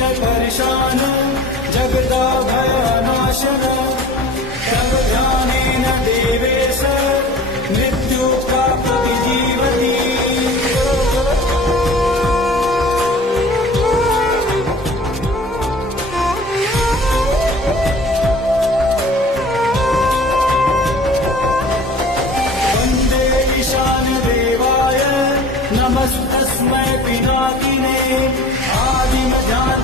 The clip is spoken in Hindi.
परेशान जगदाभयनाशन तव ध्यानेन देवेश मृत्यु प्राप्ति जीवति वन्दे ईशानदेवाय नमस्तस्मै पिनाकिने आदिमध्यान